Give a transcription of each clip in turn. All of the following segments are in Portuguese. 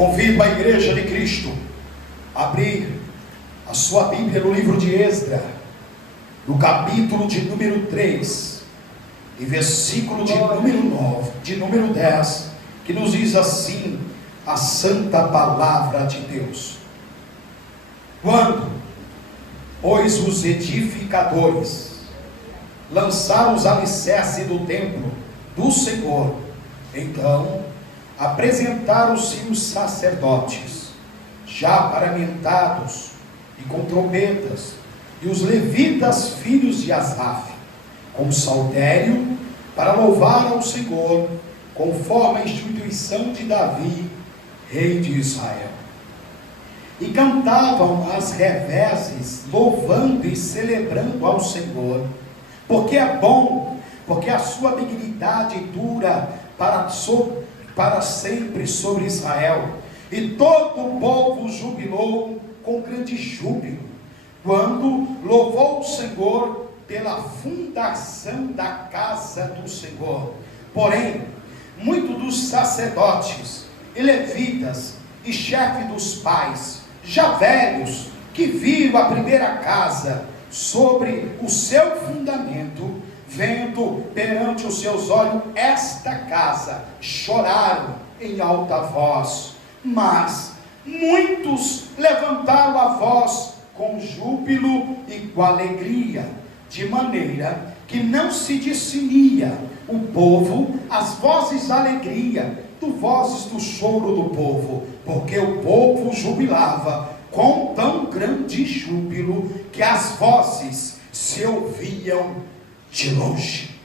Convido a Igreja de Cristo a abrir a sua Bíblia no livro de Esdras, no capítulo de número 3 e versículo de número 9, de número 10, que nos diz assim a santa palavra de Deus: quando, pois, os edificadores lançaram os alicerces do templo do Senhor, então apresentaram-se os sacerdotes, já paramentados e com trombetas, e os levitas, filhos de Asaf, com saltério, para louvar ao Senhor, conforme a instituição de Davi, rei de Israel. E cantavam as reveses, louvando e celebrando ao Senhor, porque é bom, porque a sua benignidade dura para sempre sobre Israel. E todo o povo jubilou com grande júbilo, quando louvou o Senhor pela fundação da casa do Senhor. Porém, muitos dos sacerdotes e levitas e chefes dos pais, já velhos, que viram a primeira casa sobre o seu fundamento, vendo perante os seus olhos esta casa, choraram em alta voz. Mas muitos levantaram a voz com júbilo e com alegria, de maneira que não se discernia o povo as vozes da alegria do vozes do choro do povo, porque o povo jubilava com tão grande júbilo que as vozes se ouviam de longe.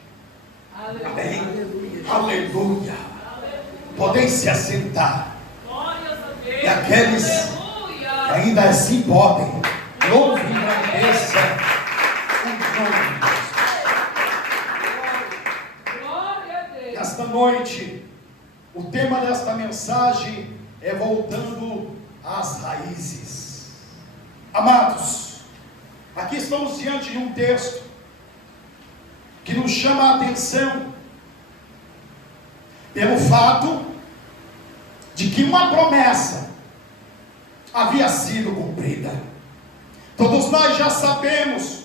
Aleluia. Amém? Aleluia. Aleluia. Podem se assentar. E aqueles que ainda assim podem, louve e agradeça o nome de Deus. Esta noite, o tema desta mensagem é voltando às raízes. Amados, aqui estamos diante de um texto que nos chama a atenção pelo fato de que uma promessa havia sido cumprida. Todos nós já sabemos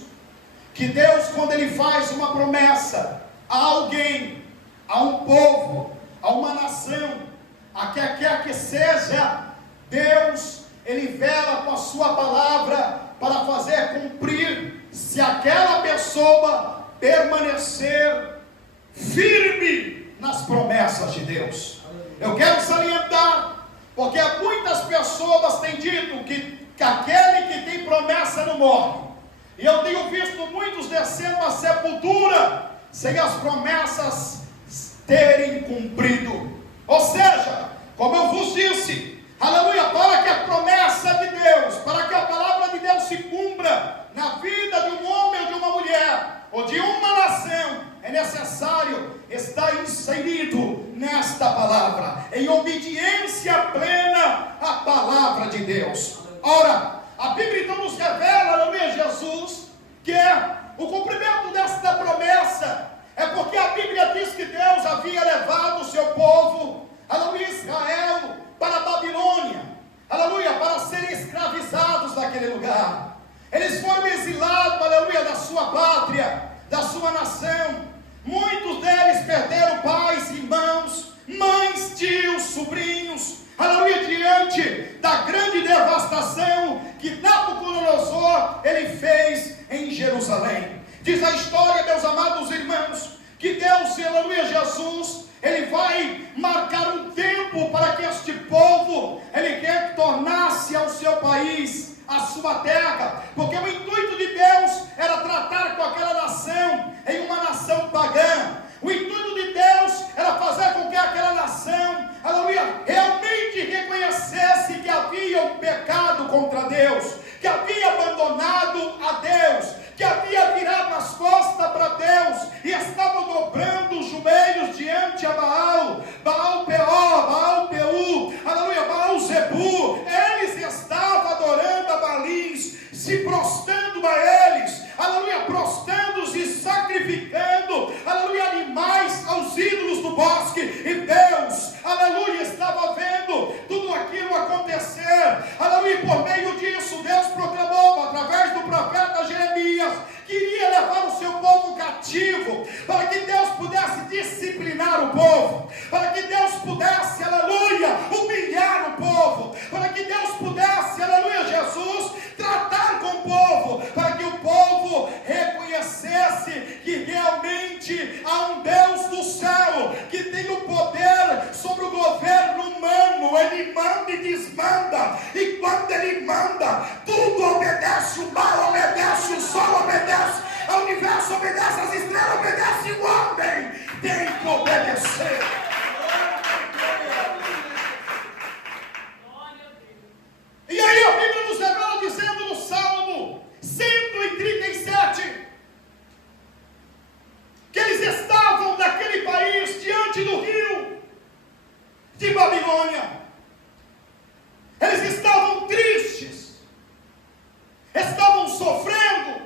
que Deus, quando Ele faz uma promessa a alguém, a um povo, a uma nação, a quer que seja, Deus, Ele vela com a sua palavra para fazer cumprir, se aquela pessoa permanecer firme nas promessas de Deus. Eu quero salientar, porque muitas pessoas têm dito que aquele que tem promessa não morre, e eu tenho visto muitos descendo à sepultura sem as promessas terem cumprido. Ou seja, como eu vos disse, aleluia, para que a promessa de Deus, para que a palavra de Deus se cumpra na vida de um homem ou de uma mulher, ou de uma nação, é necessário estar inserido nesta palavra, em obediência plena à palavra de Deus. Ora, a Bíblia então nos revela, aleluia, Jesus, que o cumprimento desta promessa é porque a Bíblia diz que Deus havia levado o seu povo, aleluia, Israel, para a Babilônia, aleluia, para serem escravizados naquele lugar. Eles foram exilados, aleluia, da sua pátria, da sua nação. Muitos deles perderam pais, irmãos, mães, tios, sobrinhos, aleluia, diante da grande devastação que Nabucodonosor ele fez em Jerusalém. Diz a história, meus amados irmãos, que Deus, aleluia, Jesus, Ele vai marcar um tempo para que este povo, Ele quer tornar-se ao seu país, a sua terra, porque o intuito de Deus era tratar com aquela nação em uma nação pagã. O intuito de Deus era fazer com que aquela nação, aleluia, realmente reconhecesse que havia um pecado contra Deus, que havia abandonado a Deus, que havia virado as costas para Deus e estava dobrando os joelhos diante a Baal, Baal Peor, Baal Peu, aleluia, Baal Zebu. Eles estavam adorando a Balins, se prostrando a eles, aleluia, prostrando-se seu povo cativo, para que Deus pudesse disciplinar o povo, para que Deus pudesse, aleluia, humilhar o povo, para que Deus pudesse, aleluia, Jesus, tratar com o povo, para que o povo reconhecesse que realmente há um Deus do céu, que tem o poder sobre o governo humano. Ele manda e desmanda, e quando Ele manda, tudo obedece, o mar obedece, o sol obedece, o universo obedece, as estrelas obedecem, o homem tem que obedecer. E aí a Bíblia nos revela dizendo no Salmo 137 que eles estavam naquele país diante do rio de Babilônia. Eles estavam tristes, estavam sofrendo,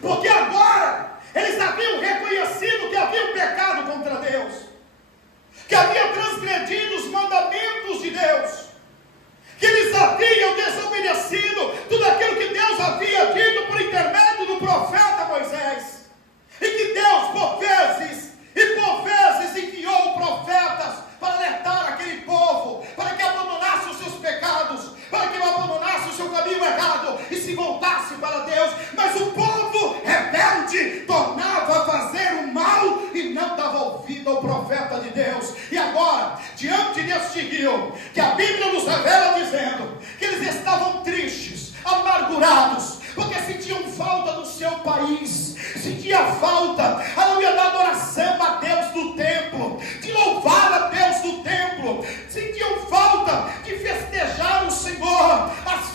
porque agora eles haviam reconhecido que haviam pecado contra Deus, que haviam transgredido os mandamentos de Deus, que eles haviam desobedecido tudo aquilo que Deus havia dito por intermédio do profeta Moisés, e que Deus por vezes enviou profetas para alertar aquele povo, para que abandonasse os seus pecados, para que abandonasse o seu caminho errado e se voltasse para Deus. Mas o povo rebelde tornava a fazer o mal e não dava ouvido ao profeta de Deus. E agora, diante deste rio, que a Bíblia nos revela dizendo que eles estavam tristes, amargurados, porque sentiam falta do seu país, sentia falta, aleluia, da adoração a Deus do templo, de louvar a Deus do templo, sentiam falta de festejar o Senhor, as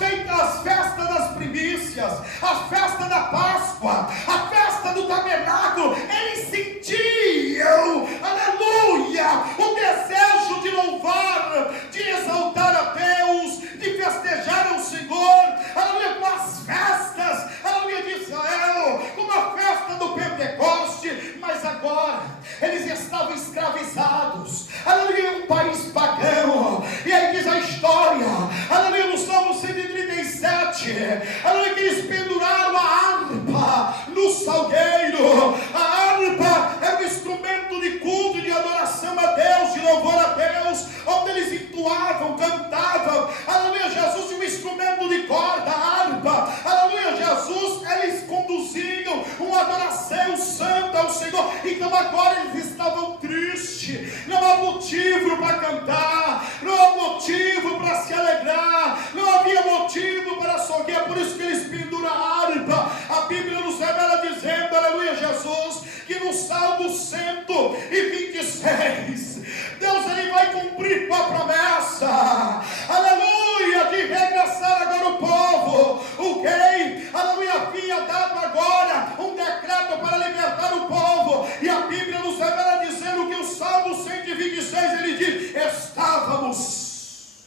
festas das primícias, a festa da Páscoa, a festa do tabernáculo. Eles sentiam, aleluia, o desejo de louvar, de exaltar a Deus, de festejar ao Senhor, aleluia, com as festas, aleluia, de Israel, com a festa do Pentecoste. Mas agora eles estavam escravizados, aleluia, em um país pagão. E aí diz a história, aleluia, no Salmo 137, aleluia, que eles penduraram a harpa no salgueiro. A harpa é um instrumento de culto, de adoração a Deus, de louvor a Deus, onde eles entoavam, cantavam, aleluia, Jesus, um instrumento de corda, a harpa, aleluia, Jesus, eles conduziam uma adoração santa ao Senhor. Então agora eles estavam tristes, não há motivo para cantar, não há motivo para se alegrar, não havia motivo para sorrir. Por isso que eles penduram a harpa. A Bíblia nos revela dizendo, aleluia, Jesus, que no Salmo 126, Deus ele vai cumprir com a promessa, aleluia, de regressar agora o povo. O rei, aleluia, havia dado agora um decreto para libertar o povo, e a Bíblia nos revela dizendo que o Salmo 126 ele diz: estávamos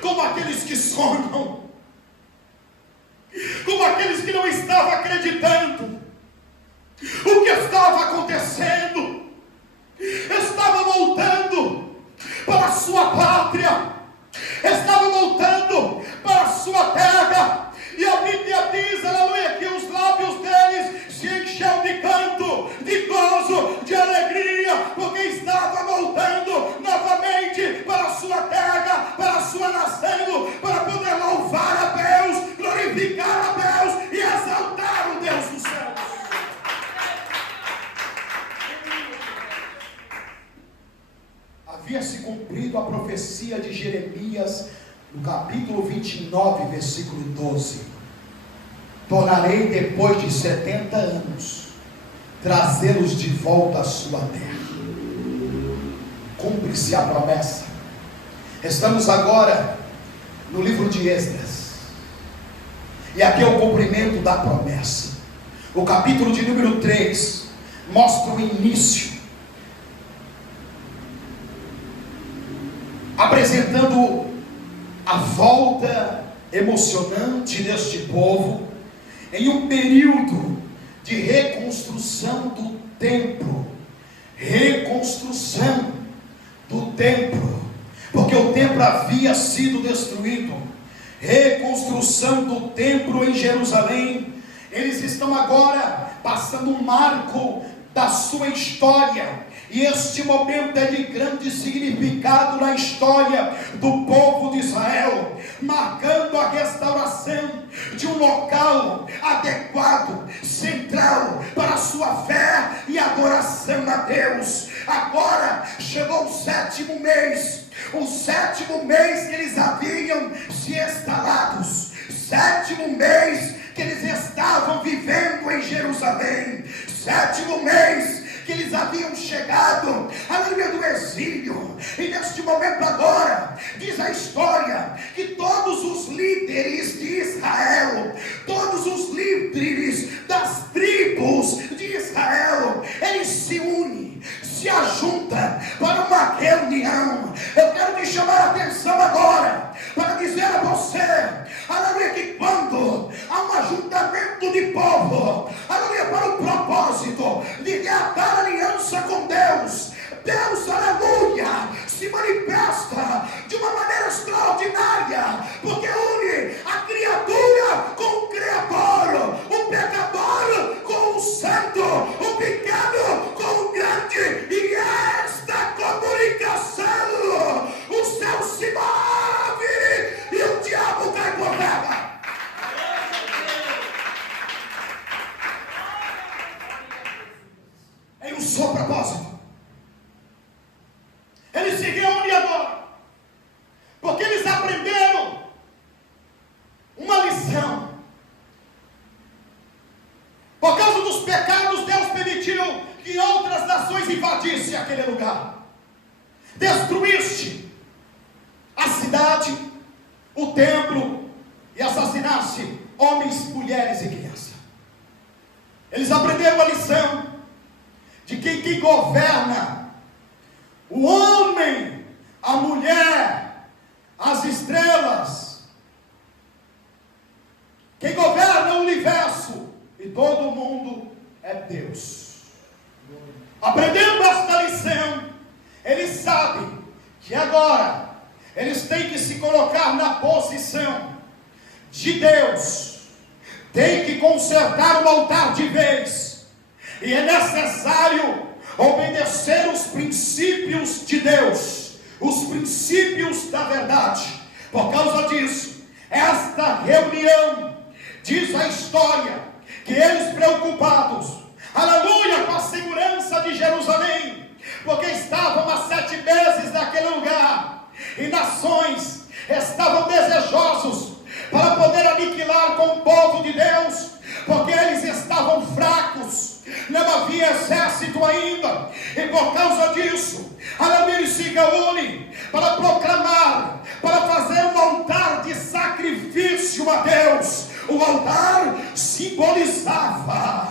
como aqueles que sonham, como aqueles que não estavam acreditando o que estava acontecendo. Estava voltando para a sua pátria, estava voltando para a sua terra, e a Bíblia diz, aleluia, que os lábios deles se encheu de canto, de gozo, de alegria, porque estava voltando novamente para a sua terra, para a sua nação, para poder louvar a Deus, glorificar a Deus e exaltar o Deus dos céus. Havia se cumprido a profecia de Jeremias no capítulo 29, versículo 12: tornarei depois de 70 anos trazê-los de volta à sua terra. Cumpre-se a promessa. Estamos agora no livro de Esdras, e aqui é o cumprimento da promessa. O capítulo de número 3 mostra o início, apresentando a volta emocionante deste povo em um período de reconstrução do templo. Reconstrução do templo, porque o templo havia sido destruído. Reconstrução do templo em Jerusalém. Eles estão agora passando um marco da sua história. E este momento é de grande significado na história do povo de Israel, marcando a restauração de um local adequado, central para a sua fé e adoração a Deus. Agora chegou o 7º mês, o 7º mês que eles haviam se instalados, 7º mês que eles estavam vivendo em Jerusalém, 7º mês que eles haviam chegado, aleluia, do exílio. E neste momento agora, diz a história, que todos os líderes de Israel, todos os líderes das tribos de Israel, eles se unem, se ajuntam para uma reunião. Eu quero te chamar a atenção agora, para dizer a você, aleluia, que quando há um ajuntamento de povo, aleluia, para o propósito de reatar aliança com Deus, Deus, aleluia, se manifesta de uma maneira extraordinária, porque une a criatura com o Criador, o pecador com o santo, o pequeno com o grande, e esta comunicação, o céu se move e o diabo cai por terra. Em um só propósito. Eles se reúnem agora, porque eles aprenderam uma lição. Por causa dos pecados, Deus permitiu que outras nações invadissem aquele lugar, destruísse a cidade, o templo, e assassinasse homens, mulheres e crianças. Eles aprenderam a lição de que quem governa o homem, a mulher, as estrelas, quem governa o universo e todo mundo é Deus. Aprendendo esta lição, eles sabem que agora eles têm que se colocar na posição de Deus, têm que consertar o altar de vez, e é necessário obedecer os princípios de Deus, os princípios da verdade. Por causa disso, esta reunião, diz a história, que eles preocupados, aleluia, com a segurança de Jerusalém, porque estavam há 7 meses naquele lugar, e nações estavam desejosos para poder aniquilar com o povo de Deus, porque eles estavam fracos, não havia exército ainda, e por causa disso, aleluia, eles se reúnem para proclamar, para fazer um altar de sacrifício a Deus. O altar simbolizava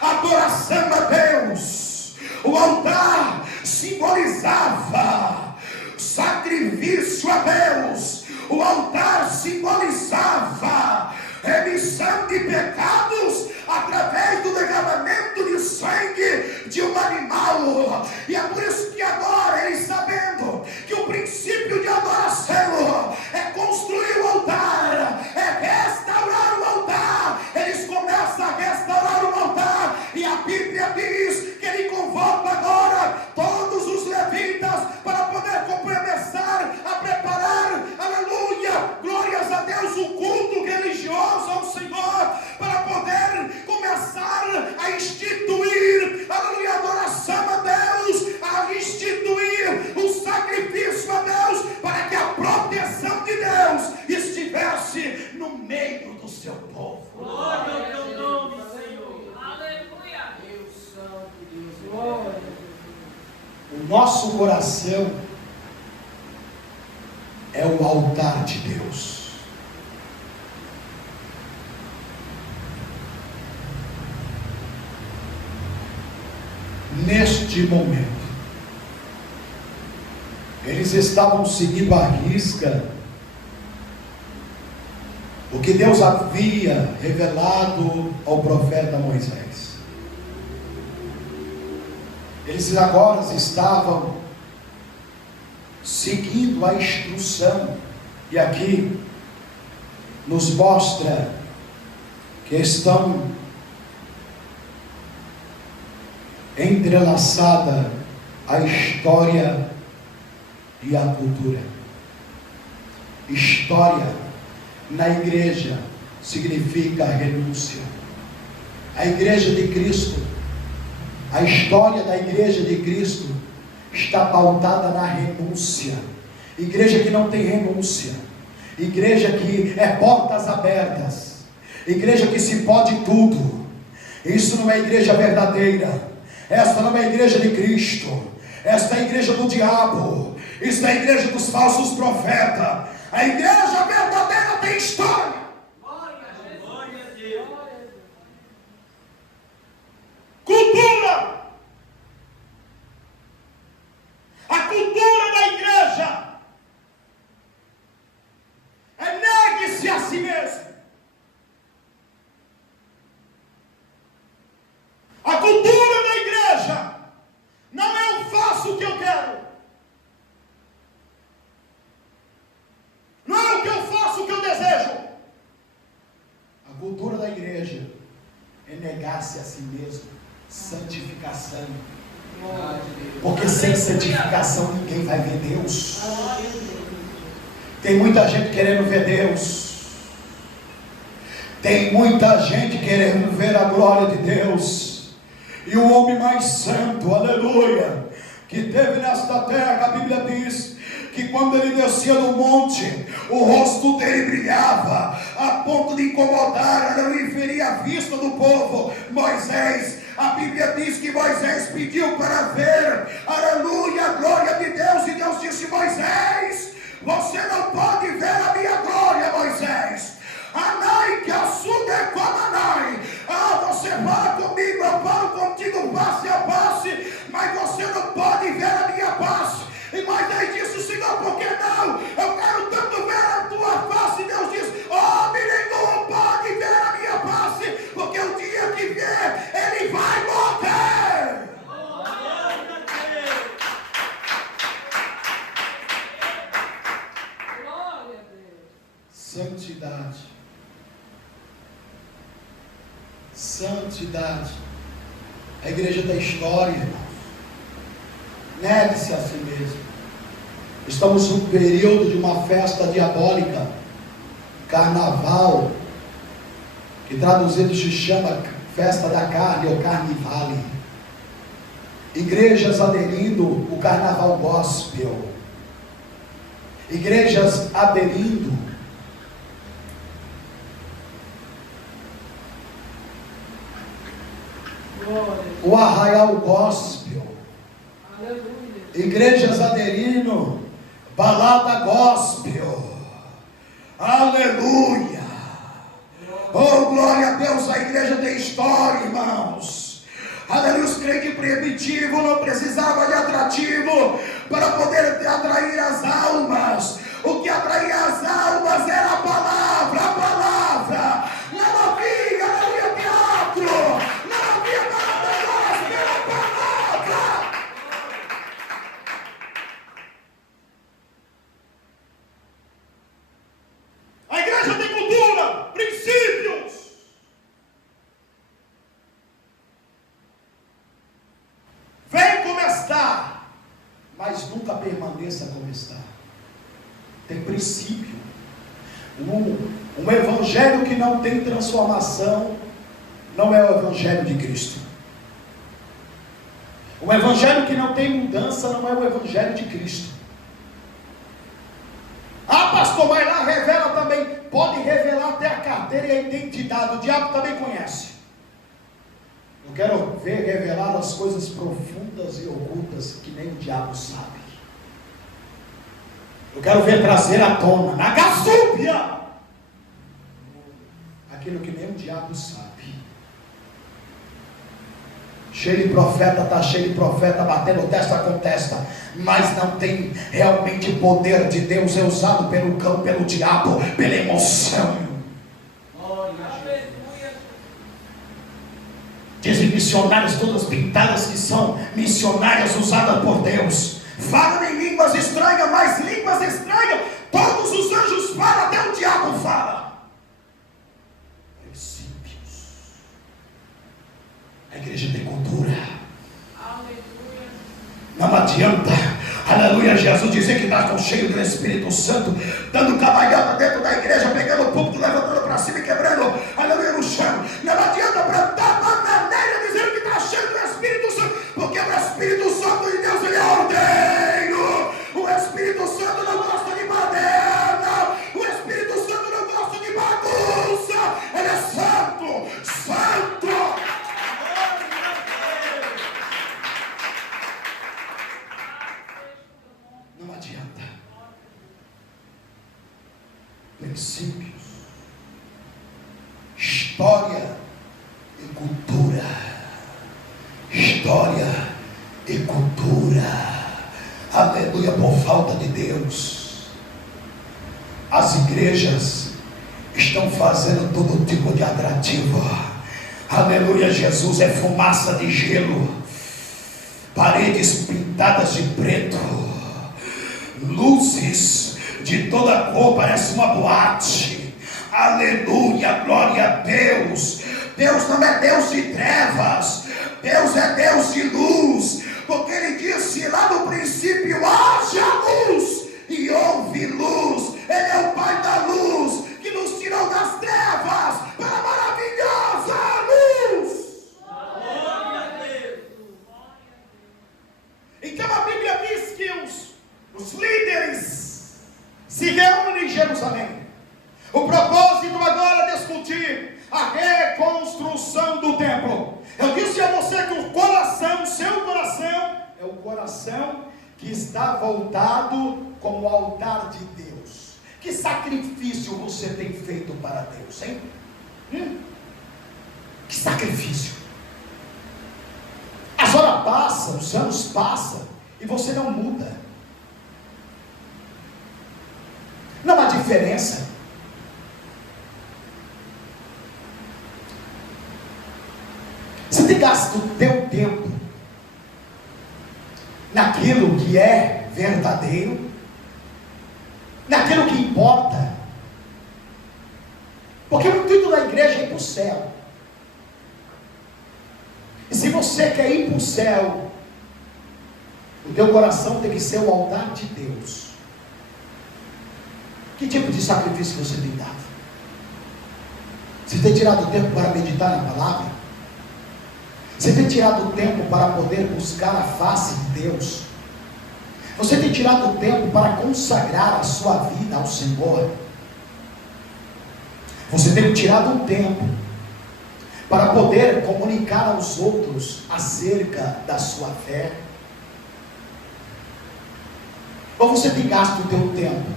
adoração a Deus, o altar simbolizava sacrifício a Deus, o altar simbolizava remissão de pecados através do derramamento de sangue de um animal. E é por isso que agora eles, sabendo que o princípio de adoração é construir o altar, é restaurar o altar, eles começam a restaurar o altar, e a Bíblia diz que ele convoca agora todos os levitas para poder começar a preparar, aleluia, glórias a Deus, o culto religioso ao Senhor, para poder começar a instituir, aleluia, adoração a Deus, a instituir o sacrifício a Deus, para que a proteção de Deus estivesse no meio do seu povo. Glória ao teu nome, Senhor. Aleluia. Deus Santo, Deus, glória. O nosso coração é o altar de Deus. Neste momento, eles estavam seguindo à risca o que Deus havia revelado ao profeta Moisés. Eles agora estavam seguindo a instrução, e aqui nos mostra que estão entrelaçada a história e a cultura. História na igreja significa renúncia. A igreja de Cristo, a história da igreja de Cristo está pautada na renúncia. Igreja que não tem renúncia, igreja que é portas abertas, igreja que se pode tudo. Isso não é igreja verdadeira. Esta não é a igreja de Cristo. Esta é a igreja do diabo. Isso é a igreja dos falsos profetas. A igreja verdadeira tem história. Glória a Deus. Cultura. A cultura da igreja é negue-se a si mesmo. A cultura da igreja não é eu faço o que eu quero. Não é o que eu faço o que eu desejo. A cultura da igreja é negar-se a si mesmo. Santificação. Porque sem santificação ninguém vai ver Deus. Tem muita gente querendo ver Deus. Tem muita gente querendo ver a glória de Deus. E o homem mais santo, aleluia, que teve nesta terra, a Bíblia diz que quando ele descia do monte, o rosto dele brilhava, a ponto de incomodar, aleluia, e ferir a vista do povo. Moisés, a Bíblia diz que Moisés pediu para ver, aleluia, a glória de Deus, e Deus disse: Moisés, você não pode ver a minha glória, Moisés. Anai que assuda é como Anai. Você fala comigo, eu falo contigo face a face, mas você não pode ver a minha face. E Moisés disse: Senhor, por que não? Eu quero tanto ver a tua face. Deus diz: homem nenhum pode ver a minha face, porque o dia que ver, ele vai morrer. Santidade. Santidade. A igreja da história, irmãos. Negue-se a si mesmo. Estamos num período de uma festa diabólica, carnaval, que traduzido se chama festa da carne ou carnivale. Igrejas aderindo o carnaval gospel. Igrejas aderindo o arraial gospel. Igrejas aderindo balada gospel. Aleluia. Oh, glória a Deus. A igreja tem história, irmãos. Aleluia. Os crentes primitivos não precisavam de atrativo para poder atrair as almas. O que atraía as almas era a palavra, a palavra. Não havia, aleluia, teatro. Não havia nada gospel, era a palavra. A igreja tem cultura, princípios. Vem como está, mas nunca permaneça como está. Tem princípio. Um evangelho que não tem transformação não é o evangelho de Cristo. Um evangelho que não tem mudança não é o evangelho de Cristo. Ah, pastor, vai lá, revela também. Pode revelar até a carteira e a identidade. O diabo também conhece. Eu quero ver revelar as coisas profundas e ocultas que nem o diabo sabe. Eu quero ver trazer à tona, na gasúbia, aquilo que nem o diabo sabe. Cheio de profeta, está cheio de profeta, batendo testa com testa, mas não tem realmente poder de Deus, é usado pelo cão, pelo diabo, pela emoção. Dizem missionárias todas pintadas que são missionárias usadas por Deus. Falam em línguas estranhas, mas línguas estranhas todos os anjos falam, até o diabo fala. Princípios. A igreja tem cultura. Não adianta, aleluia, Jesus dizer que está cheio do Espírito Santo, dando cambalhota dentro da igreja, pegando o púlpito, levantando para cima e quebrando, aleluia, no chão. Não adianta plantar bananeira dizendo que está cheio do Espírito Santo, porque o Espírito Santo de Deus, ele é ordeiro. O Espírito Santo não gosta de baderna, o Espírito Santo não gosta de bagunça, ele é santo, santo. Não adianta. Princípios, história e cultura. História e cultura. Aleluia, por falta de Deus, as igrejas estão fazendo todo tipo de atrativo. Aleluia, Jesus é fumaça de gelo, paredes pintadas de preto, luzes de toda cor, parece uma boate. Aleluia, glória a Deus. Deus não é Deus de trevas, Deus é Deus de luz, porque Ele disse lá no princípio: haja luz, e houve luz. Ele é o Pai da luz, que nos tirou das trevas para a maravilhosa luz. Então a Bíblia diz que os líderes se reúnem em Jerusalém. O propósito agora é discutir a reconstrução do templo. Eu disse a você que o coração, seu coração, é o coração que está voltado como altar de Deus. Que sacrifício você tem feito para Deus, hein? Que sacrifício. As horas passam, os anos passam, e você não muda. Não há diferença. Você tem gasto o teu tempo naquilo que é verdadeiro, naquilo que importa, porque o intuito da igreja é ir para o céu. E se você quer ir para o céu, o teu coração tem que ser o altar de Deus. Que tipo de sacrifício você tem dado? Você tem tirado tempo para meditar na palavra? Você tem tirado tempo para poder buscar a face de Deus? Você tem tirado tempo para consagrar a sua vida ao Senhor? Você tem tirado um tempo para poder comunicar aos outros acerca da sua fé? Ou você tem gasto o teu tempo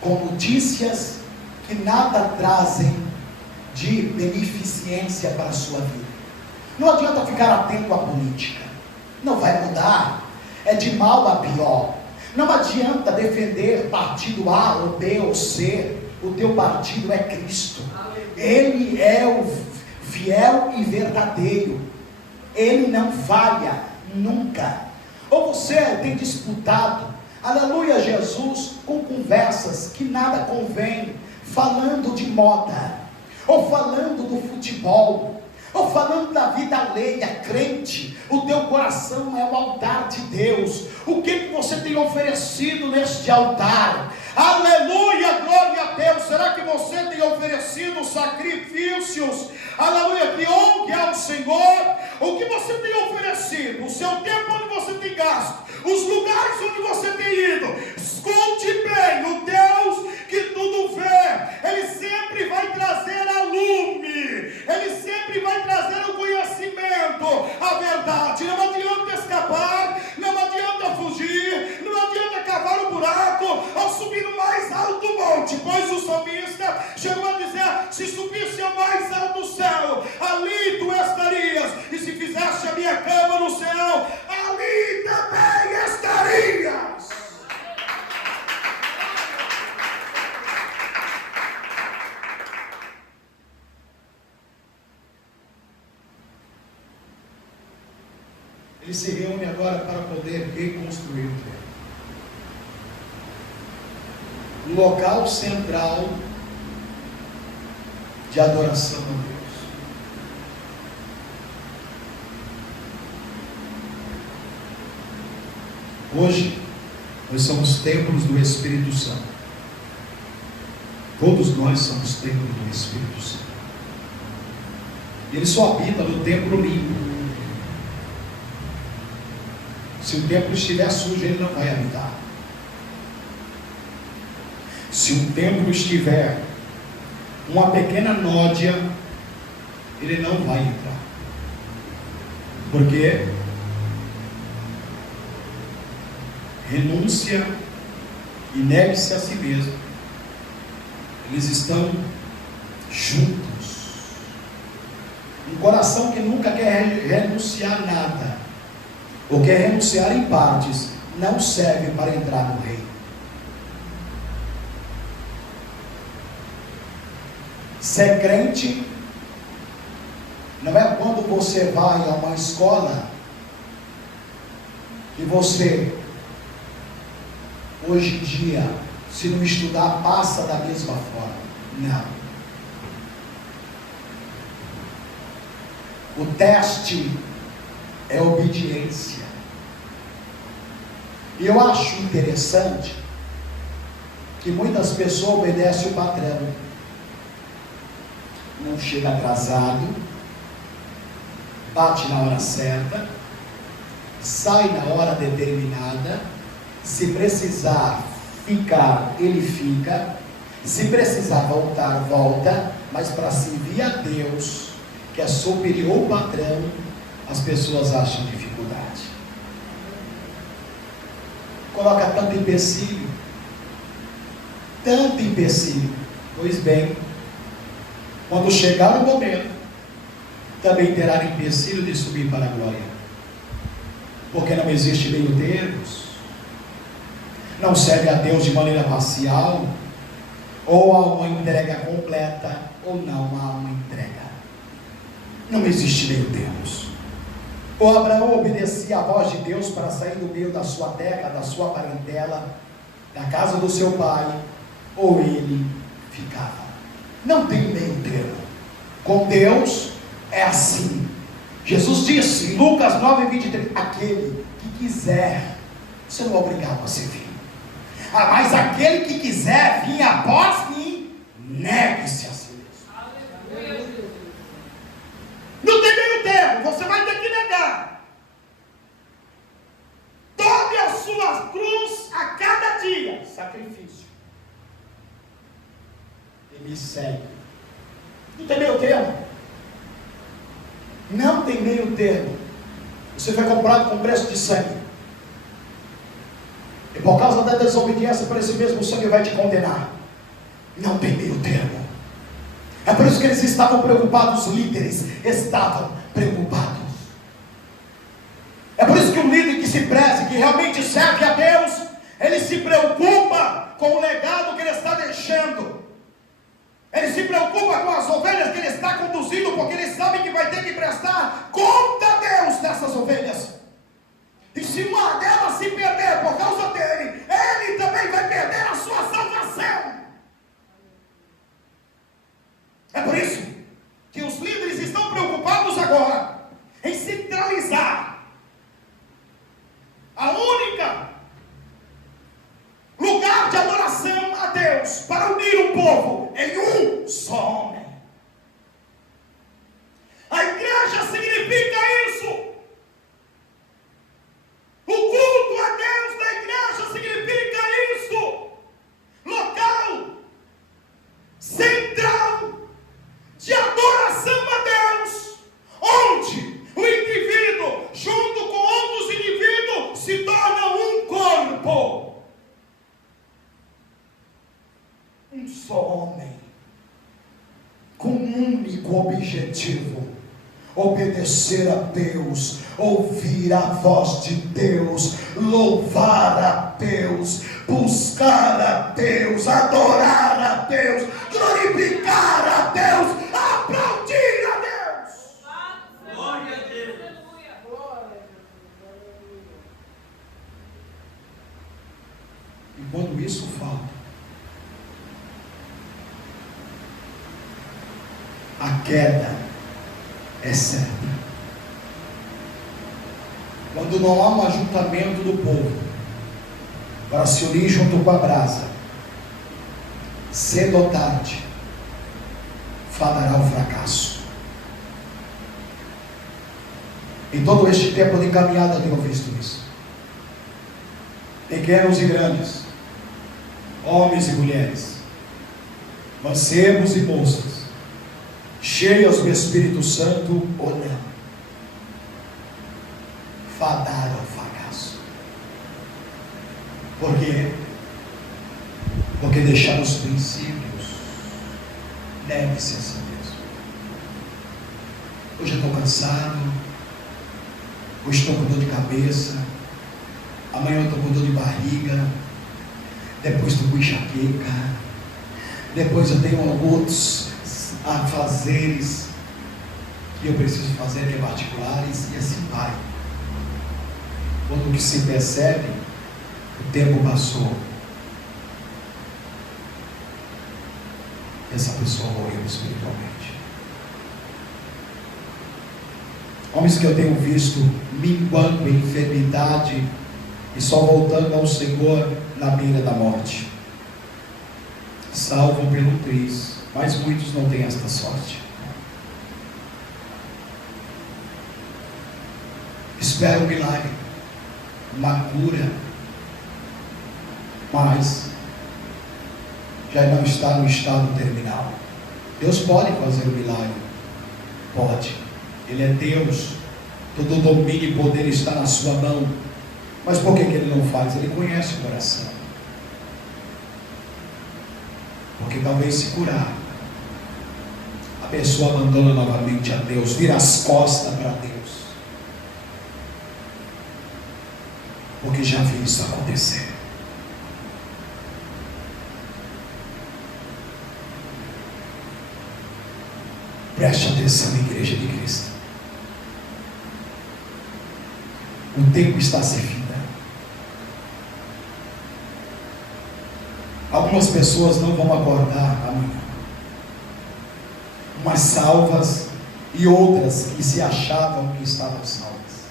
com notícias que nada trazem de beneficência para a sua vida? Não adianta ficar atento à política, não vai mudar, é de mal a pior. Não adianta defender partido A ou B ou C, o teu partido é Cristo. Ele é o fiel e verdadeiro, Ele não falha, nunca. Ou você tem disputado, aleluia, Jesus, com conversas que nada convém, falando de moda, ou falando do futebol, ou falando da vida alheia. Crente, o teu coração é o altar de Deus. O que você tem oferecido neste altar? Aleluia, glória a Deus. Será que você tem oferecido sacrifícios, aleluia, que honre ao Senhor? O que você tem oferecido? O seu tempo onde você tem gasto? Os lugares onde você tem ido? Escute bem, o Deus que tudo vê, Ele sempre vai trazer a lume, Ele sempre vai trazer o conhecimento, a verdade. Não adianta escapar, não adianta fugir, não adianta cavar um buraco ou subir no mais alto monte, pois o salmista chegou a dizer: se subisse ao mais alto céu, ali tu estarias, e se fizesse a minha cama no céu, ali também estarias. Ele se reúne agora para poder reconstruir o templo. O local central de adoração a Deus. Hoje, nós somos templos do Espírito Santo. Todos nós somos templos do Espírito Santo. Ele só habita no templo limpo. Se o templo estiver sujo, ele não vai habitar. Se o templo estiver uma pequena nódia, ele não vai entrar. Porque renúncia e negue-se a si mesmo. Eles estão juntos. Um coração que nunca quer renunciar a nada, ou quer renunciar em partes, não serve para entrar no reino. Ser crente não é quando você vai a uma escola e você, hoje em dia, se não estudar, passa da mesma forma. Não. O teste é obediência. E eu acho interessante que muitas pessoas obedecem o patrão. Não chega atrasado, bate na hora certa, sai na hora determinada, se precisar ficar, ele fica, se precisar voltar, volta, mas para servir a Deus, que é superior ao patrão, as pessoas acham dificuldade. Coloca tanto empecilho, pois bem, quando chegar o momento, também terá empecilho de subir para a glória, porque não existe meio termos. Não serve a Deus de maneira parcial, ou há uma entrega completa, ou não há uma entrega. Não existe meio termos. O Abraão obedecia à voz de Deus para sair do meio da sua terra, da sua parentela, da casa do seu pai, ou ele ficava. Não tem meio termo. Com Deus é assim. Jesus disse em Lucas 9:23, aquele que quiser, você não é obrigado a servir. Mas aquele que quiser vir após mim, negue-se a si mesmo. Não tem meio termo, você vai ter que negar. Tome a sua cruz a cada dia, sacrifício, e me segue. Não tem meio termo. Não tem meio termo. Você foi comprado com preço de sangue, e por causa da desobediência, por esse mesmo sangue vai te condenar. Não tem meio termo. É por isso que eles estavam preocupados, os líderes estavam preocupados. É por isso que um líder que se preze, que realmente serve a Deus, ele se preocupa com o legado que ele está deixando. Ele se preocupa com as ovelhas que ele está conduzindo, porque ele sabe que vai ter que prestar conta a Deus dessas ovelhas. E se uma delas se perder por causa dele, ele também vai perder a sua salvação. É por isso que os líderes estão preocupados agora em centralizar a única lugar de adoração a Deus para unir o povo em um só homem. A igreja significa isso. O culto a Deus da igreja significa isso. Local central de adoração a Deus, onde o indivíduo, junto com outros indivíduos, se torna um corpo, um só homem, com um único objetivo: obedecer a Deus, ouvir a voz de Deus, louvar a Deus, buscar a Deus, adorar a Deus, glorificar a Deus, aplaudir a Deus. Glória a Deus. E quando isso falta, a queda é certa. Quando não há um ajuntamento do povo, para se unir junto com a brasa, cedo ou tarde, fadará o fracasso. Em todo este tempo de caminhada, tenho visto isso. Pequenos e grandes, homens e mulheres, mancebos e moças, cheios do Espírito Santo ou não, fadaram ao fracasso. Por quê? Porque deixaram os princípios. Deve ser assim mesmo. Hoje eu estou cansado, hoje estou com dor de cabeça, amanhã eu estou com dor de barriga, depois estou com enxaqueca, depois eu tenho outros afazeres que eu preciso fazer, que é particulares, e assim vai. Quando que se percebe, o tempo passou, essa pessoa morreu espiritualmente. Homens que eu tenho visto minguando em enfermidade e só voltando ao Senhor na beira da morte, salvo pelo triz, mas muitos não têm esta sorte. Espero um milagre, uma cura, mas já não está no estado terminal. Deus pode fazer o milagre, pode, Ele é Deus, todo domínio e poder está na sua mão, mas por que Ele não faz? Ele conhece o coração. Porque talvez se curar, a pessoa abandona novamente a Deus, vira as costas para Deus, porque já viu isso acontecer. Preste atenção, igreja de Cristo. O tempo está se findando. Algumas pessoas não vão acordar amanhã, umas salvas e outras que se achavam que estavam salvas.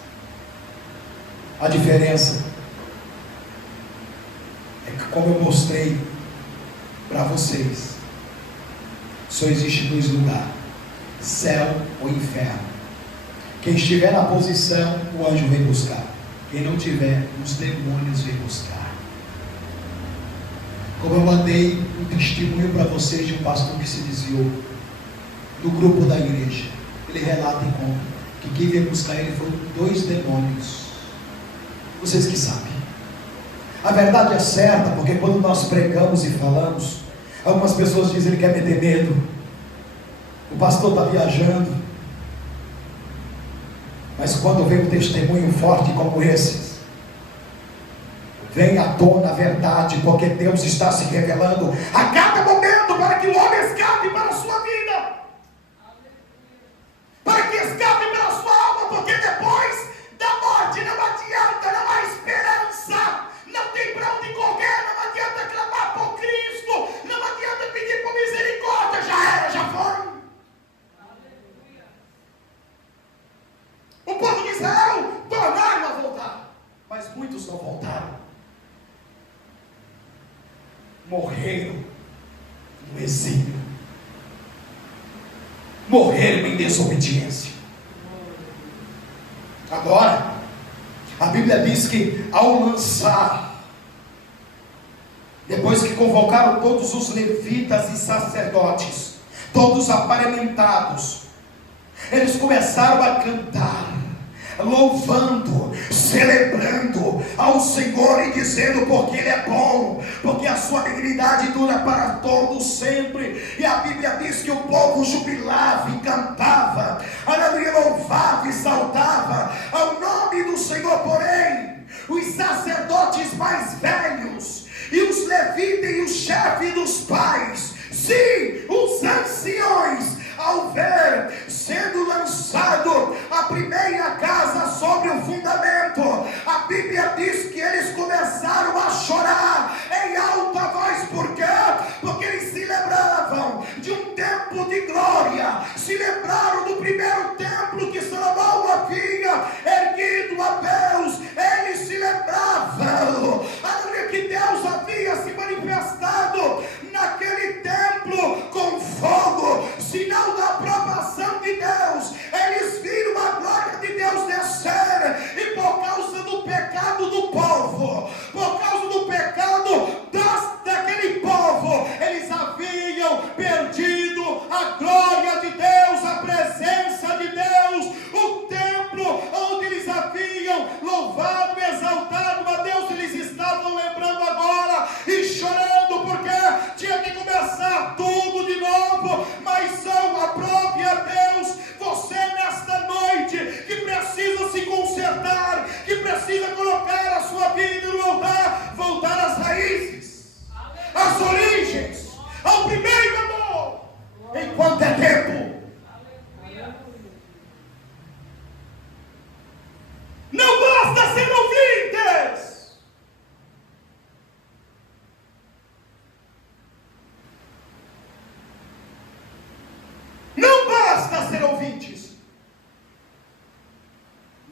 A diferença é que, como eu mostrei para vocês, só existe dois lugares: céu ou inferno. Quem estiver na posição, o anjo vem buscar. Quem não tiver, os demônios vêm buscar. Como eu mandei um testemunho para vocês de um pastor que se desviou do grupo da igreja, ele relata e conta que quem veio buscar ele foram 2 demônios. Vocês que sabem. A verdade é certa, porque quando nós pregamos e falamos, algumas pessoas dizem que ele quer meter medo. O pastor está viajando. Mas quando vem um testemunho forte como esse, vem à tona a verdade, porque Deus está se revelando a cada momento para que o homem escape para a sua vida, para que escape para a sua alma, porque depois da morte não adianta, não há esperança, não tem para onde correr, não adianta clamar por Cristo, não adianta pedir por misericórdia, já era, já foi. O povo de Israel tornaram a voltar, mas muitos não voltaram. Morreram no exílio, morreram em desobediência. Agora, a Bíblia diz que ao lançar, depois que convocaram todos os levitas e sacerdotes, todos aparamentados, eles começaram a cantar, louvando, celebrando ao Senhor e dizendo: porque Ele é bom, porque a sua benignidade dura para todos sempre. E a Bíblia diz que o povo jubilava e cantava, aleluia, louvava e saudava ao nome do Senhor. Porém, os sacerdotes mais velhos e os levitas e os chefes dos pais, sim, os anciões, ao ver sendo lançado a primeira casa sobre o fundamento, a Bíblia diz que eles começaram a chorar em alta voz. Por quê? Porque eles se lembravam de um tempo de glória, se lembraram do primeiro templo que Salomão havia erguido a Deus. Eles se lembravam, aleluia, que Deus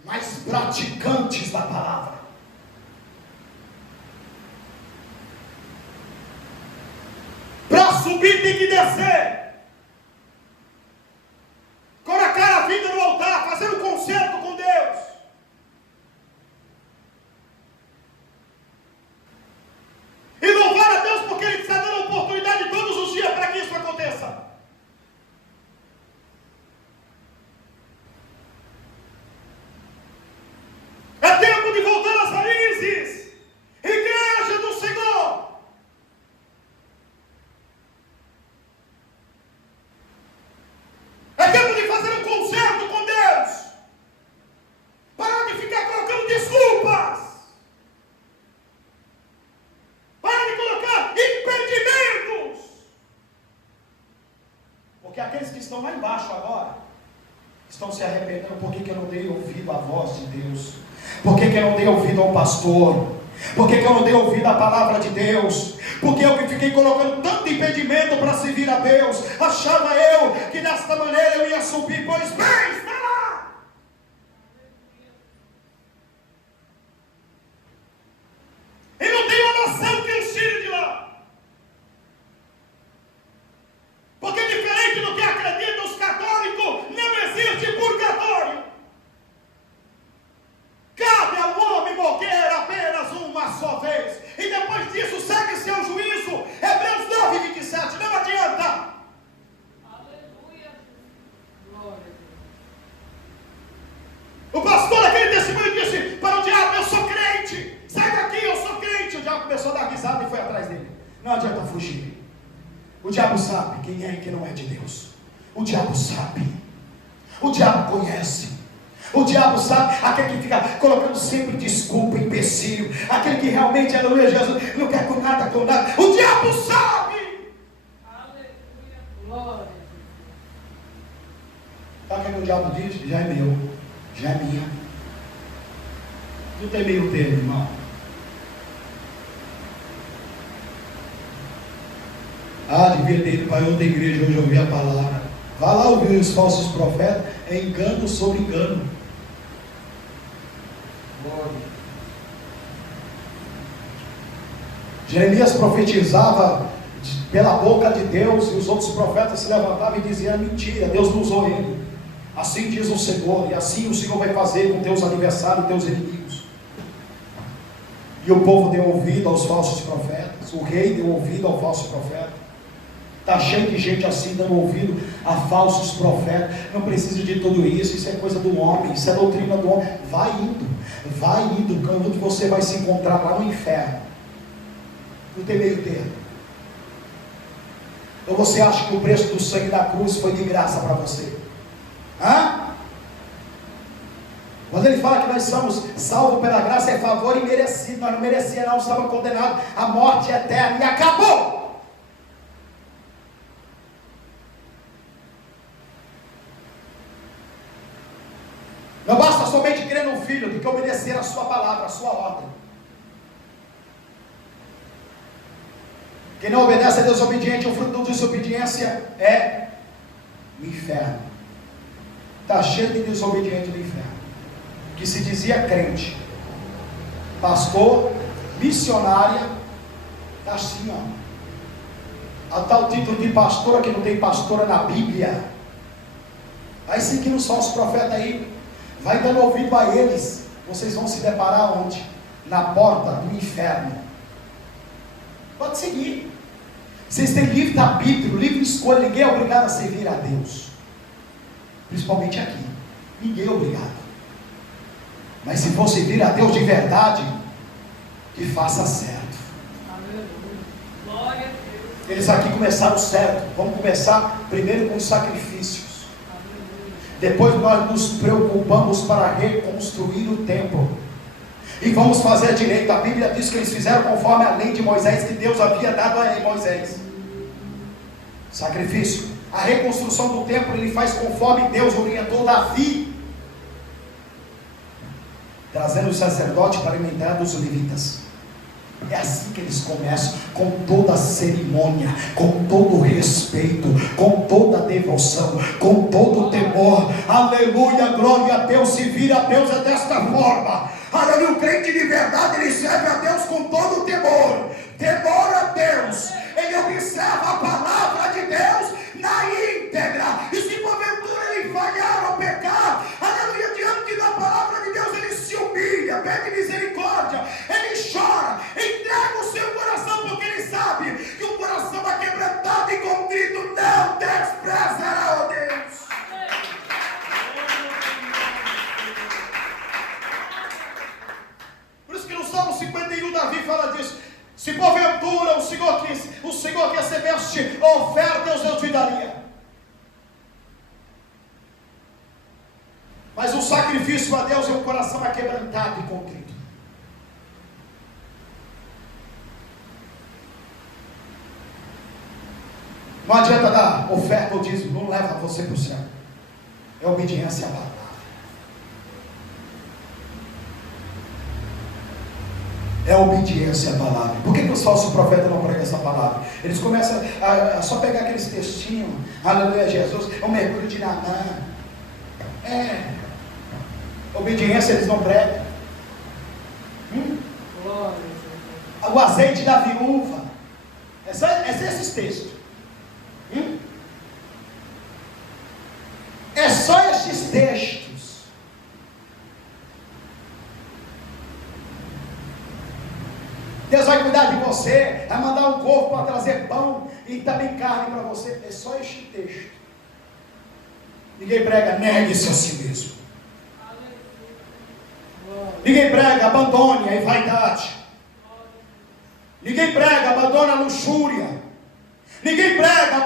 mas praticantes da palavra. Para subir tem que descer. Colocar a vida no altar, fazer um concerto com Deus. E louvar a Deus porque Ele está dando oportunidade todos os dias para que isso aconteça. É tempo de voltar às raízes. Igreja do Senhor. É tempo de fazer um concerto com Deus. Parar de ficar colocando desculpas. Parar de colocar impedimentos. Porque aqueles que estão lá embaixo agora estão se arrependendo. Por que eu não dei ouvido à voz de Deus? Por que eu não dei ouvido ao pastor? Por que eu não dei ouvido à palavra de Deus? Porque eu que fiquei colocando tanto impedimento para servir a Deus. Achava eu que desta maneira eu ia subir. Pois bem, está lá. E não tem uma nação que os tire de lá. Porque diferente do que acreditam os católicos, não existe purgatório. Cabe ao homem morrer apenas uma só vez. E depois disso segue seu juízo. Hebreus 9:27. Não adianta. Aleluia. Glória. O pastor, aquele testemunho, disse para o diabo: eu sou crente. Sai daqui, eu sou crente. O diabo começou a dar risada e foi atrás dele. Não adianta fugir. O diabo sabe quem é e quem não é de Deus. O diabo sabe. O diabo conhece. O diabo sabe, aquele que fica colocando sempre desculpa, empecilho, aquele que realmente, aleluia, Jesus, não quer com nada, o diabo sabe. Aleluia. Glória. Sabe o que o diabo diz? Já é meu, já é minha. Não tem meio termo, irmão. Devia ter ido para outra igreja hoje ouvir a palavra. Vá lá ouvir os falsos profetas, é engano sobre engano. Jeremias profetizava pela boca de Deus, e os outros profetas se levantavam e diziam: mentira, Deus não usou ele. Assim diz o Senhor, e assim o Senhor vai fazer com teus adversários, teus inimigos. E o povo deu ouvido aos falsos profetas, o rei deu ouvido ao falso profeta. Está cheio de gente assim dando ouvido a falsos profetas. Não precisa de tudo isso, isso é coisa do homem, isso é doutrina do homem. Vai indo, quando você vai se encontrar lá no inferno. Não tem meio termo. Ou você acha que o preço do sangue da cruz foi de graça para você? Quando ele fala que nós somos salvos pela graça, é favor imerecido. Nós não merecíamos, não, estávamos condenados à morte eterna e acabou. Não basta somente crer no Filho, tem que obedecer a sua palavra, a sua ordem. Quem não obedece é desobediente. O fruto da desobediência é o inferno. Está cheio de desobediente do inferno, que se dizia crente, pastor, missionária, está assim, ó. A tal título de pastora, que não tem pastora na Bíblia. Vai seguindo os falsos profetas aí. Vai dando ouvido a eles. Vocês vão se deparar onde? Na porta do inferno. Pode seguir. Vocês têm livre-arbítrio, livre escolha. Ninguém é obrigado a servir a Deus. Principalmente aqui. Ninguém é obrigado. Mas se for servir a Deus de verdade, que faça certo. Glória a Deus. Eles aqui começaram certo. Vamos começar primeiro com os sacrifícios. Depois nós nos preocupamos para reconstruir o templo. E vamos fazer direito. A Bíblia diz que eles fizeram conforme a lei de Moisés, que Deus havia dado a Moisés. Sacrifício. A reconstrução do templo ele faz conforme Deus orientou Davi, trazendo os sacerdotes para alimentar os levitas. É assim que eles começam, com toda a cerimônia, com todo o respeito, com toda a devoção, com todo o temor. Aleluia, glória a Deus. Se vira a Deus é desta forma. Aleluia, o crente de verdade, ele serve a Deus com todo o temor. Temor a Deus. Ele observa a palavra de Deus na íntegra. E se porventura ele falhar ou pecar, aleluia, diante da palavra de Deus, ele se humilha, pede misericórdia, ele chora, entrega o seu coração, porque ele sabe que o coração aquebrantado e contrito não desprezará, ó Deus. Por isso que no Salmo 51 Davi fala disso. Se porventura o Senhor que recebeste oferta, Deus te daria. Mas o sacrifício a Deus é um coração aquebrantado e contrito. Não adianta dar oferta ou dízimo, não leva você para o céu. É obediência à palavra. É obediência à palavra. Por que os falsos profetas não pregam essa palavra? Eles começam a só pegar aqueles textinhos. Aleluia, Jesus, é o mergulho de Naamã. Obediência eles não pregam. O azeite da viúva. É só esses textos. É só esses textos. Deus vai cuidar de você, vai mandar um corpo para trazer pão e também carne para você. É só este texto. Ninguém prega, negue-se a si mesmo. Ninguém prega, abandone a vaidade. Ninguém prega, abandona a luxúria. Ninguém prega,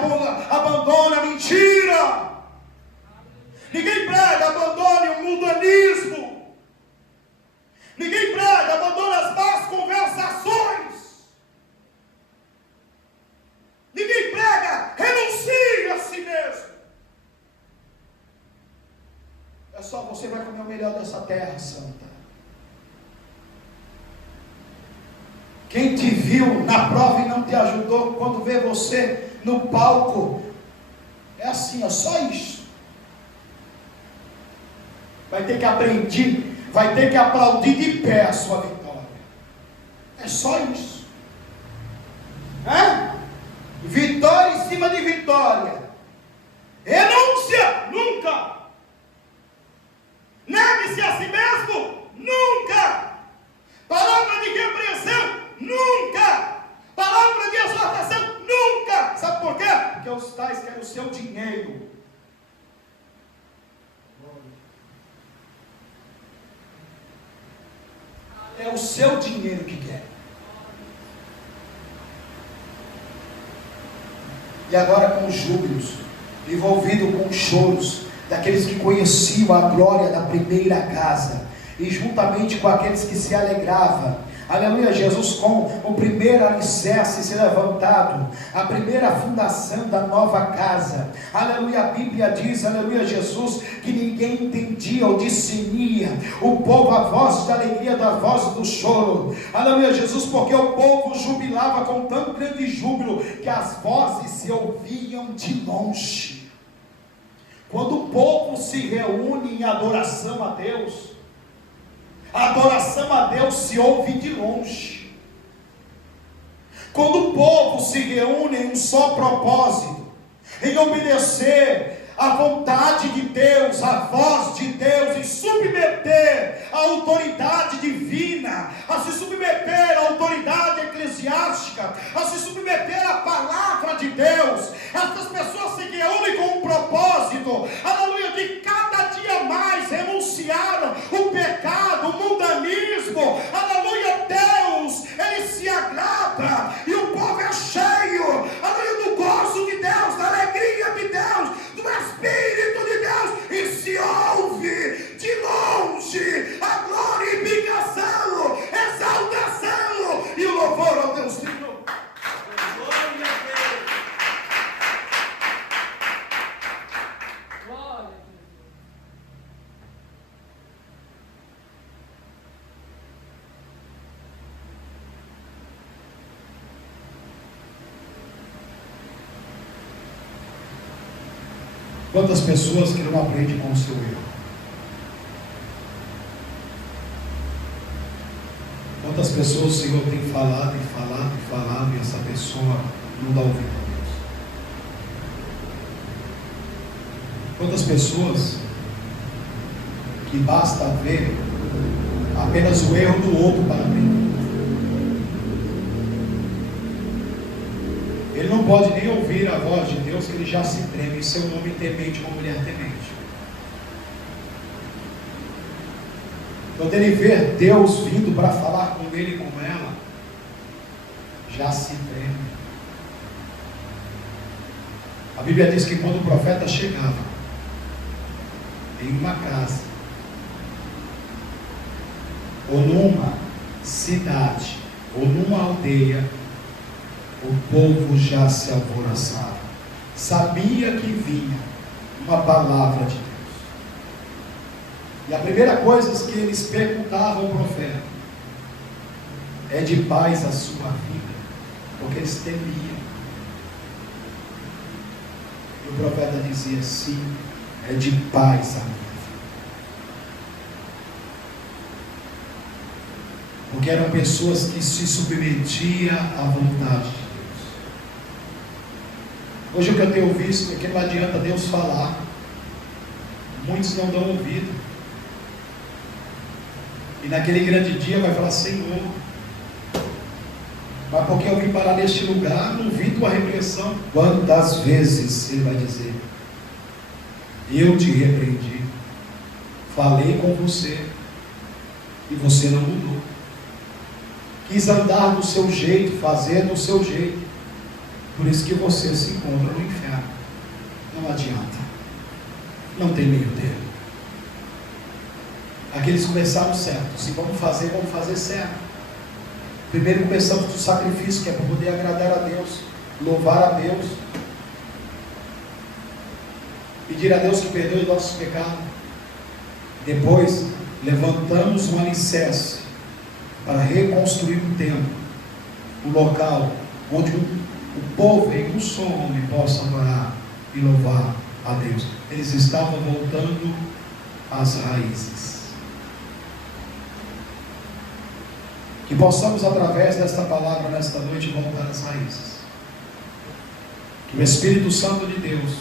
abandona a mentira. Ninguém prega, abandone o mundanismo. Ninguém prega, abandona as más conversações. Ninguém prega, renuncie a si mesmo. É só você vai comer o melhor dessa terra santa. Quem te viu na prova e não te ajudou, quando vê você no palco, é assim, é só isso. Vai ter que aprender. Vai ter que aplaudir de pé a sua vitória. É só isso. Vitória em cima de vitória. Renúncia, nunca. Negue-se a si mesmo, nunca. Palavra de repreensão, nunca. Palavra de exortação, nunca. Sabe por quê? Porque os tais querem o seu dinheiro. É o seu dinheiro que quer. E agora com os júbilos, envolvido com os choros daqueles que conheciam a glória da primeira casa, e juntamente com aqueles que se alegravam, aleluia, Jesus, com o primeiro alicerce se levantado, a primeira fundação da nova casa, aleluia, a Bíblia diz, aleluia, Jesus, que ninguém entendia ou discernia o povo, a voz da alegria da voz do choro, aleluia, Jesus, porque o povo jubilava com tão grande júbilo, que as vozes se ouviam de longe. Quando o povo se reúne em adoração a Deus, a adoração a Deus se ouve de longe. Quando o povo se reúne em um só propósito, em obedecer a vontade de Deus, a voz de Deus, em submeter a autoridade divina, a se submeter à autoridade eclesiástica, a se submeter à palavra de Deus, essas pessoas se reúnem com um propósito, aleluia, de cada dia mais renunciaram o pecado, o mundanismo, aleluia, Deus, Ele se agrada, e o povo é cheio, aleluia, do gozo de Deus, da alegria de Deus, do Espírito de Deus, e se ouve de longe a glorificação, exaltação e o louvor ao Deus Senhor. Quantas pessoas que não aprendem com o seu erro? Quantas pessoas o Senhor tem falado e falado e falado e essa pessoa não dá ouvido a Deus? Quantas pessoas que basta ver apenas o erro do outro para aprender? Ele não pode nem ouvir a voz de Deus, que ele já se treme. Isso é um homem temente, uma mulher temente. Quando ele vê Deus vindo para falar com ele e com ela, já se treme. A Bíblia diz que quando o profeta chegava em uma casa, ou numa cidade, ou numa aldeia, o povo já se alvoroçava. Sabia que vinha uma palavra de Deus. E a primeira coisa que eles perguntavam ao profeta: é de paz a sua vida? Porque eles temiam. E o profeta dizia: sim, é de paz a minha vida. Porque eram pessoas que se submetiam à vontade de Deus. Hoje o que eu tenho visto é que não adianta Deus falar, muitos não dão ouvido, e naquele grande dia vai falar: Senhor, mas porque eu vim parar neste lugar, não vi tua repreensão. Quantas vezes ele vai dizer: eu te repreendi, falei com você e você não mudou, quis andar do seu jeito, fazer do seu jeito, por isso que você se encontra no inferno. Não adianta, não tem meio termo. Aqueles começaram certo. Se vamos fazer certo. Primeiro começamos do sacrifício, que é para poder agradar a Deus, louvar a Deus, pedir a Deus que perdoe os nossos pecados. Depois levantamos um alicerce para reconstruir o templo, o local onde o povo em um só homem possa adorar e louvar a Deus. Eles estavam voltando às raízes. Que possamos, através desta palavra nesta noite, voltar às raízes. Que o Espírito Santo de Deus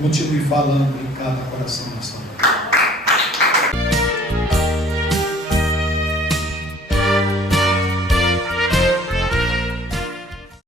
continue falando em cada coração nesta noite.